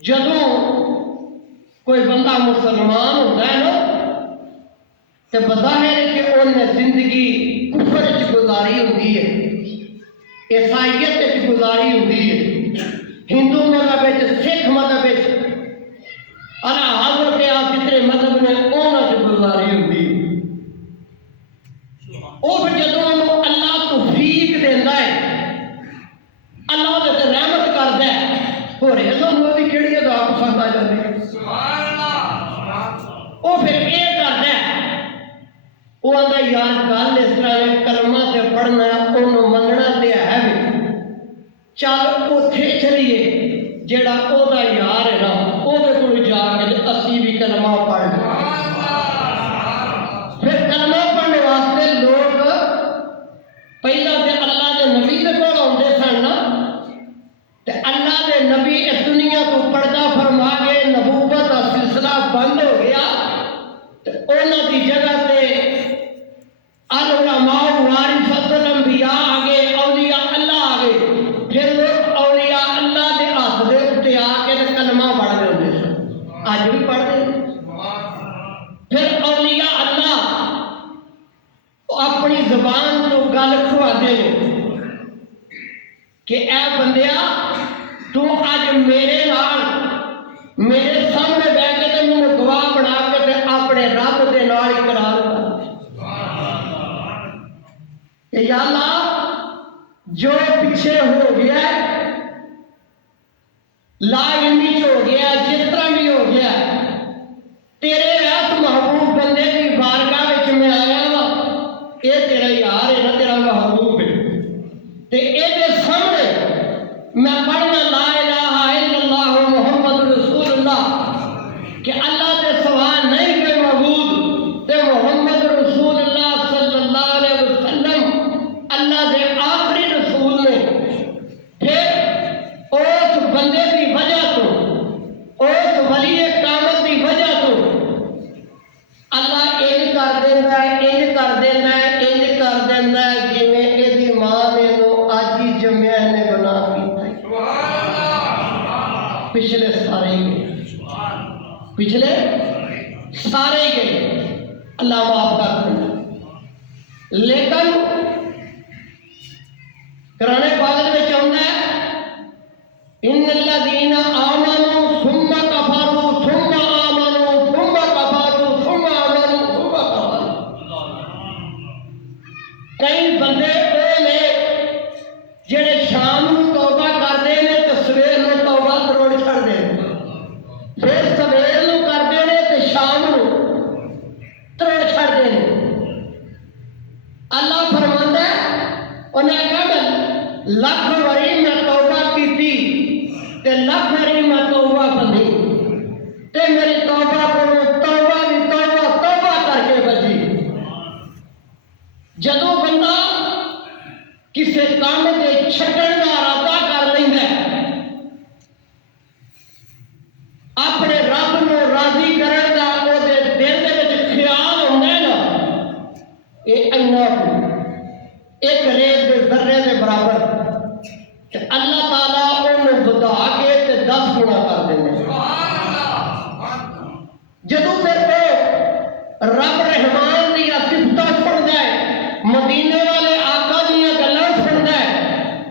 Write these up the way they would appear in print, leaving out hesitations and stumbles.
जदों कोई बंदा मुसलमान होता है ना तो बज़ाहिर है कि उन्हें जिंदगी कुफर च गुजारी होती है, ईसाइयत च गुजारी होती है, हिंदू मजहब सिख मजहब अला हज़रत आप जितने मजहब ने उन्होंने च गुजारी होती है। वो फिर जदों अल्लाह तौफीक देता है, अल्लाह दे ते रहमत करता है, हो रहे तो भी केड़ी अदा पसंद आ जाती है। वो फिर ये करता है, वो आंदा यार गल इस तरह है, कलमा से पढ़ना उन्होंने मनना तो है भी, चल उथे चलीए जेड़ा ओदा यार है ना ओदे कोल जाके असी भी कलमा पढ़ फिर कलमा पढ़ने वास्ते लोग पहला तो अल्लाह के नबी के कोल आउंदे सन ना, ते अल्लाह के नबी इस दुनिया को पर्दा फरमा के नबूवत का सिलसिला बंद हो गया, तो उन्होंने की जगह से अल उलमा वारिसतुल अंबिया आ गए, औलिया अल्लाह आ गए। फिर लोग औलिया अल्लाह के हाथ के उत्ते आके ते कलमा पढ़ते होंगे सन, अज भी पढ़ते। फिर औलिया अल्लाह अपनी जबान तो गल खुआते हैं कि ऐ बंदिया तू अज मेरे नाल मेरे सामने बैठ के ते मैनूं गवाह बना के ते अपने रब दे नाल इकरार कर कि या अल्लाह जो पीछे हो गया ला इल्मी हो गया, जिस तरह भी हो गया, तेरे इस महबूब बंदे की बारगाह विच मैं आया वा, ये तेरा यार है ना, तेरा महबूब है, ते इहदे सामने मैं पढ़ना ला इलाहा इल्लल्लाह मुहम्मद रसूलुल्लाह कि अल्लाह के सिवा नहीं कोई मबूद, ते मुहम्मद रसूलुल्लाह सल्लल्लाहु अलैहि वसल्लम अल्लाह के आखिरी रसूल ने। फिर उस बंदे की वजह तो, उस वली कामत की वजह तो अल्लाह इंज कर देता है, इंज कर देता है, इंज कर देता है जिवें इसकी मां ने तो अज ही जम्मिया ने गुनाह किया है। पिछले सारे गए, पिछले सारे गए, अल्लाह माफ कर देना। लेकिन कुरान पाक में आउंदा है इन्नल्लज़ीना आमनू सुम्मा कफरू सुम्मा आमनू सुम्मा कफरू सुम्मा आमनू सुम्मा कफरू। कई बंदे वो ने जेड़े शाम नूं तौबा करदे ने ते सवेर नूं तौबा करोड़ छड्डदे ने, फिर सवेर नूं करदे ने ते शाम नूं करोड़ छड्डदे ने। अल्लाह फरमांदा है उन्हें कहा लख वारी मैं तौबा की ते लख वारी मैं तौबा बंदी, ते मेरी तौबा को तौबा भी तौबा तौबा करके बची। जदों बंदा किसी काम के छड्डण का इरादा कर लैंदा अपने रब नूं राजी करन दा ओदे दिल दे विच ख्याल हुंदा है ना, ये इन्ना एक रेत के जर्रे के बराबर, अल्लाह ताला उन्हें बधा के ते 10 गुना कर देंगे। जदों फिर वो रब रहमान दी सिफत सुनता है, मदीने वाले आका दी गल्लां सुनता है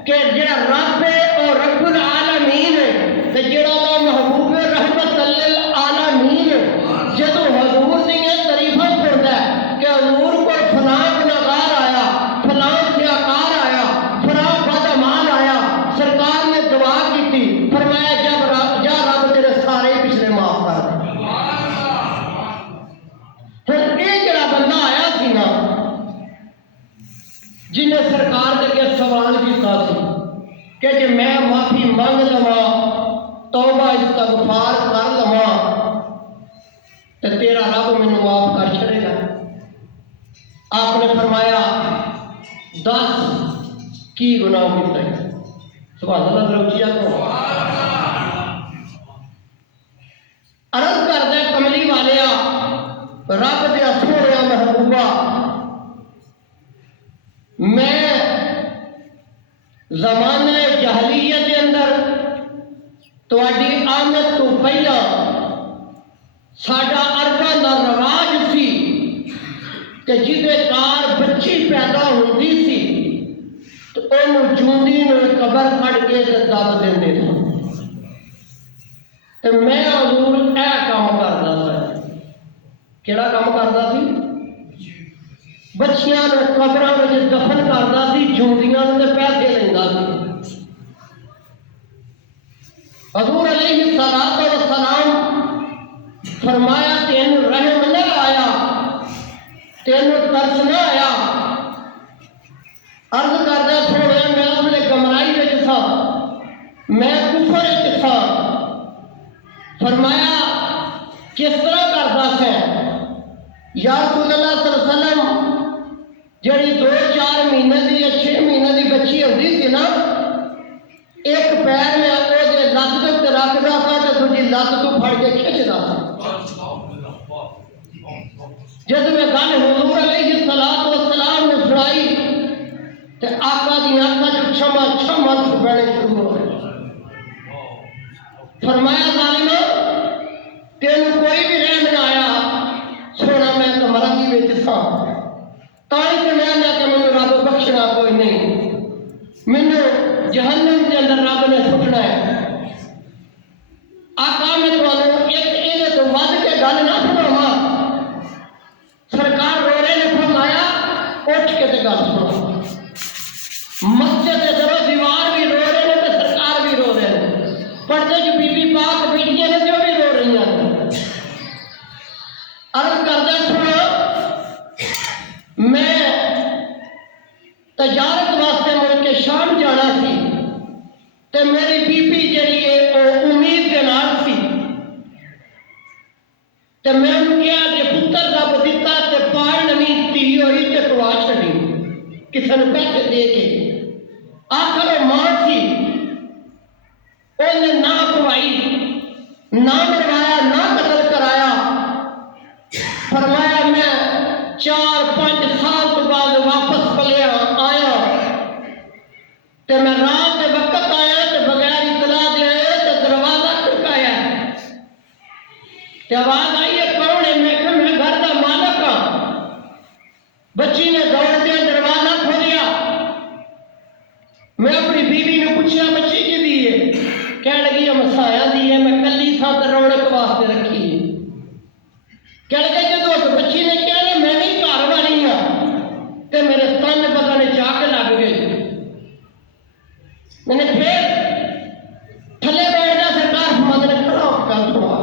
कि जेड़ा रब है और रब्बुल आलमीन है ते जेड़ा वो महबूब रहमत लिल आलमीन है। जदों हजूर दी तारीफां सुनता है कि हजूर कोई फलां गुनाहगार आया, फलां सियाकार आया, फलां बदअमाल आया, सरकार ने दुआ की, फरमाया जा रब तेरे सारे पिछले माफ कर दे। फिर ये जड़ा बंदा आया सी ना जिन्हें सरकार के सवाल किया कि जे मैं माफी मंग लवा, तौबा इस्तगफार कर लवा, तो तेरा रब मैनू माफ कर छड़ेगा। आपने फरमाया 10 की गुनाह किया है। सुभान अल्लाह दरूद को अर्ज करदा कमली वालिया रब दे सोहणिया महबूबा, मैं ज़माने जहलियत के अंदर तुहाडी आमद तो पहला साडा अरबां दा रिवाज सी कि जिहदे कार बच्ची पैदा होंदी सी तो उहनूं जूंदी नूं कबर कढ के ते दब दिंदे सन। ते मैं हजूर यह काम करदा सा। किहड़ा काम करदा सी? बच्चियां नूं कबरां विच दफन करदा सी, जूंदियां नूं ते पैसे लैंदा सी। हजूर अलैहि सलातो व सलाम फरमाया तेन रहम न आया, तेन तरस न आया। अर्ज करदा सोने मैं अपने गमराई विच था, मैं कुफर विच था। फरमाया किस तरह करदा है? या रसूल अल्लाह सल्लल्लाहु अलैहि वसल्लम जिहड़ी 2-4 महीने की या 6 महीने की बच्ची होंदी सी ना, एक पैर में ओहदे लत्त दे उत्ते रखदा सा ते दूजी लत्त तो फड़ के खिंचदा सा। जब मैं गल हुजूर अलैहि सलातो व सलाम ने सुनाई ते आका दी आंखां च क्षमा क्षमा बहने शुरू हो गए। फरमाया जालिमा तेन कोई भी रहम ना आया। सोना मैं कमराही विच था, ताई ते मैं ना कि मैनूं रब बख्शना कोई नहीं, मैनूं जहन्नम के अंदर रब ने सुटना है। आका मैं तुहानूं एक इहदे तो वध के गल ना सुणावां। सरकार रो रहे ने, फरमाया उठ के ते गल सुणो। मस्जिद के तरफ दीवार भी रो रहे हैं तो सरकार भी रो रहे हैं। पर्दे च बीबी पाक बैठियां ने जो भी रो रही हैं। अर्ज करदा सुनो, मैं तजारत वास्ते मुल्क शाम जाना सी ते मेरी बीबी जिहड़ी है वो उम्मीद के नाल सी ते मैं उन्हें कहा जे पुत्र रब दिता ते पाल नवी धी होई ते टवा छड्डी किसी ने पैसे दे के। आखिर मां सी, उन्हें ना पवाई, ना मरवाया, ना कतल कराया। फरमाया मैं 4-5 साल तो बाद वापस पलिया आया ते मैं रात के वक्त आया ते बगैर इतला दे आया ते दरवाजा खड़काया ते आवाज आई है कौन है? मैं कहा मैं घर का मालिक हाँ। बच्ची ने दौड़ते दरवाजा खोलिया। मैं अपनी बीवी ने पूछा बच्ची की दी है? कह लगी मसाया दी है, मैं कली था तो रौनक वास्ते रखी है। कह लगे जो उस बच्ची ने कहा मैं नहीं घर वाली हाँ तो मेरे स्तन बदन चाक लग गए। मैंने फिर थले बैठा, सरकार फरमाते ने खड़ा होकर सुना।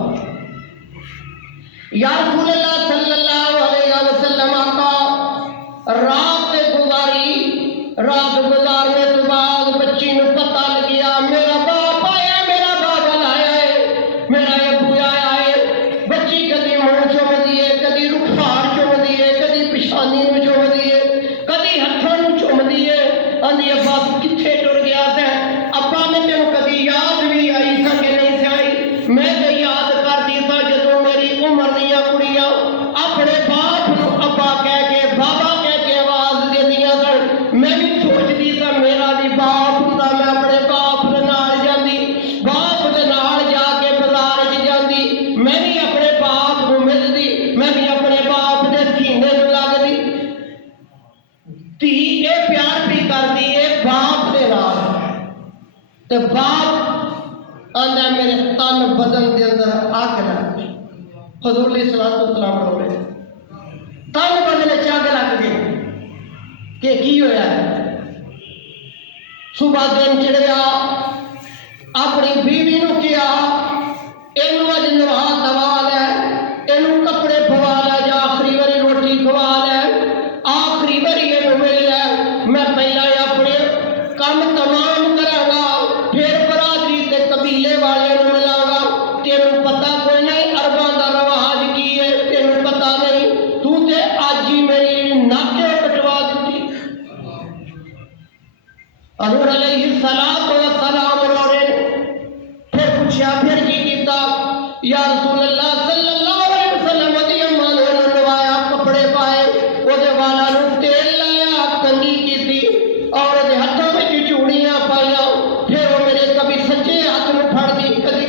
या रसूल अल्लाह सल्लल्लाहु अलैहि वसल्लम आका रात गुजारी, रात गुजारने तो बाद बच्ची ने पता लग गया मेरा बाप आया, मेरा बाबा आया है, मेरा अबू आया है। बच्ची कदी मुंह चुमदी है, कदी रुखार चुमदी है, कदी पिछानी में चुमदी है, कदी हथों में चुमदी है। आंदी अब्बा किथे टुर गया था? अब्बा ने तेन कदी याद भी आई था कि नहीं से आई? मैं तो याद करती था जो मेरी उम्र दियां कुड़ियां अपने बाप को अब्बा कह के बाबा कह के आवाज देदियां सन। मैं भी सोचती था मेरा भी बाप हुंदा, मैं अपने बाप दे नाल जांदी, बाप दे नाल जाके बाजार च जांदी, मैं भी अपने बाप को मिलदी, मैं भी अपने बाप दे सीने नूं लगदी। धी ये प्यार भी करदी है बाप दे नाल ते बाप आंदा मेरे तन बदन के अंदर अग लग गई। हजूर अलैहि सलातो व सलाम रो रहे तन बदन च अग लग गई कि की होया? सुबह दिन चढ़िया, अपनी बीवी नूं कहा इनू अज नवा दवा लै, इनू कपड़े पवा लै, जां आखिरी वारी रोटी खवा लै, आखिरी वारी इनू मिल लै। मैं पहला अपने काम तमाम करांगा, फिर बरादरी ते कबीले वाले नूं मिलांगा। तेनू पता कोई नहीं अरबां दा रवाज की है, तेनू पता नहीं, तू ते अज ही मेरी नाके कटवा दी। हजूर अलैहि सलातो व सलाम रो रहे। फिर पूछा फिर की कीता? या रसूल अल्लाह सल्लल्लाहु अलैहि वसल्लम दी अम्मा ने नवाया, कपड़े पाए, ओदे वाला नूं तेल लाया, कंघी कीती और ओदे हथों में चूड़ियां पाईयां। फिर वो मेरे कभी सज्जे हाथ में फड़ दी, कभी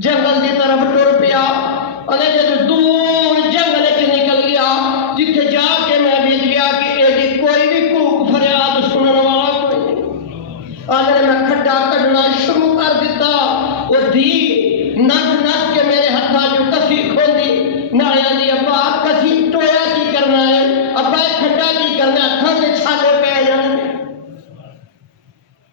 जंगल की तरफ टुर पिया। अरे जब दूर जंगल च निकल गया, जिथे जाके मैं वेख लिया कि एदी कोई भी कूक फरियाद सुनने वाला कोई नहीं। अगर मैं खड्डा कढ़ना शुरू कर दिता, वो धी नस नस के मेरे हथा चो कसी खोदी, नाले आंदी अब्बा कसी टोया की करना है, अब्बा खड्डा की करना, अखा से छाले पै जाने।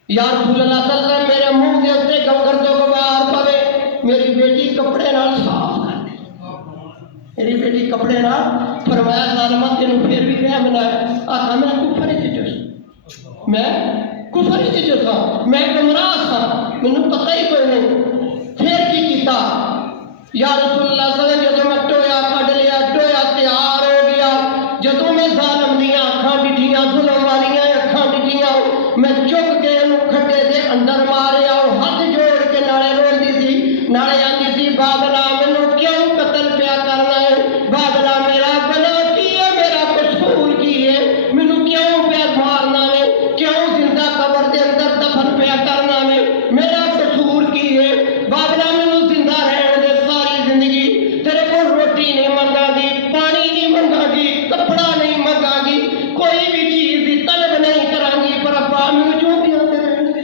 या रसूल अल्लाह सल्लल्लाहु अलैहि वसल्लम मेरे मुंह के उत्ते गंगर तो गुबार पवे, मेरी बेटी कपड़े नाल साफ कर दे, मेरी बेटी कपड़े नाल। फरमाया जालिमा तेनू फिर भी क्या बनाया? आखा मैं कुफर च जुस, मैं कुफर च जुसा, मैं गुमराह था, मैनू पता ही कोई नहीं। फिर की कीता? या रसूल अल्लाह सल्लल्लाहु अलैहि वसल्लम जदों मैं टोया कढ़ लिया, टोया तैयार हो गया, जदों मैं जालिम दियां अखां डिठियां, जुल्म वालियां अखां डिठियां, मैं चुक के उन्हें खड्डे के अंदर मारिया। और हाथ जोड़ के नाले रोंदी सी, नाले आंदी सी बादला मैनू क्यों कतल पिया करना है? बादला मेरा गुनाह की है, मेरा कसूर की है, मैनू क्यों पिया मारना है? क्यों जिंदा कब्र के अंदर दफन पिया करना है? मेरा कसूर की है? बादला मैनू जिंदा रहने दे सारी जिंदगी, तेरे को रोटी नहीं मंगागी, पानी नहीं मंगागी, कपड़ा नहीं मंगागी, कोई भी चीज की तलब नहीं करांगी, पर अब्बा मैनू जो भी आते रहेंगे।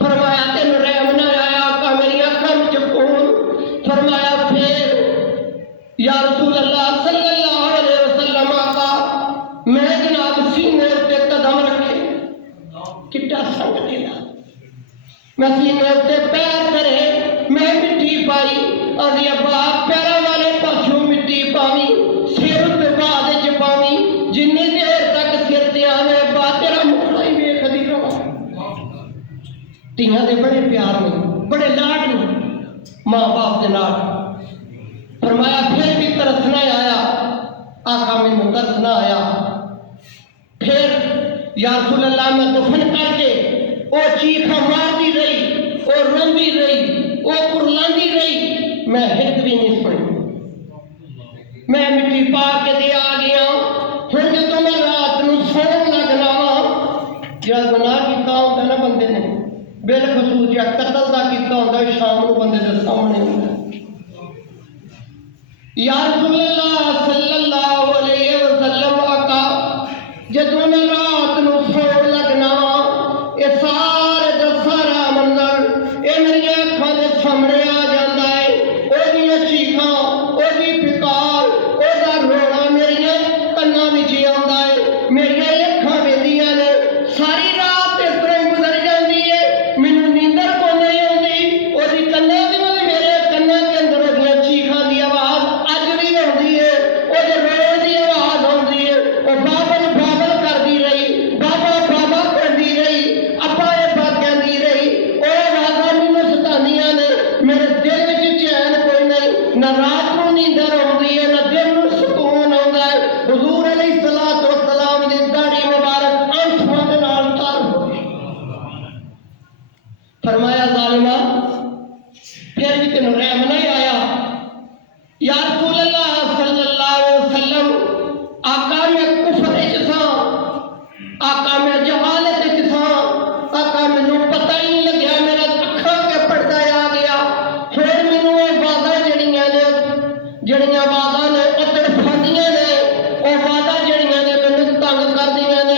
फरमाया तेन रहम न आया? आका मेरी अखां विच खून। फरमाया फिर या रसूल अल्लाह सल्लल्लाहु अलैहि वसल्लम आका मैं जनाब सीने उत्ते कदम रखे, किड्डा संग देना, मैं सीने उत्ते पैर धरे, मैं मिट्टी पाई, आदि अब्बा पैरों वाले पासों मिट्टी पावी, सिर उत्ते बाद च पावी, जिन्नी देर तक सिर ते आवे अब्बा तेरा मुखड़ा ही वेखदी रहां। धीआं दे बड़े प्यार ने, बड़े लाड ने मां बाप के नाल। फरमाया फिर भी तरस ना आया? आका मैनू तरस ना आया। फिर या रसूल अल्लाह मैं दफन करके वो चीखा मारती रही, वो रोंदी रही, वो कुरलांदी रही, मैं हित भी नहीं सुनी। मैं मिट्टी पा के दे आ गया। फिर जो मैं रात को सोन लगना वा, जो गुनाह किया होता ना बंदे ने बेलखसूस या कतल का किया होता है, शाम को बंदे के सामने होता है। या रसूल अल्लाह सल्लल्लाहु अलैहि वसल्लम आका जदों मैं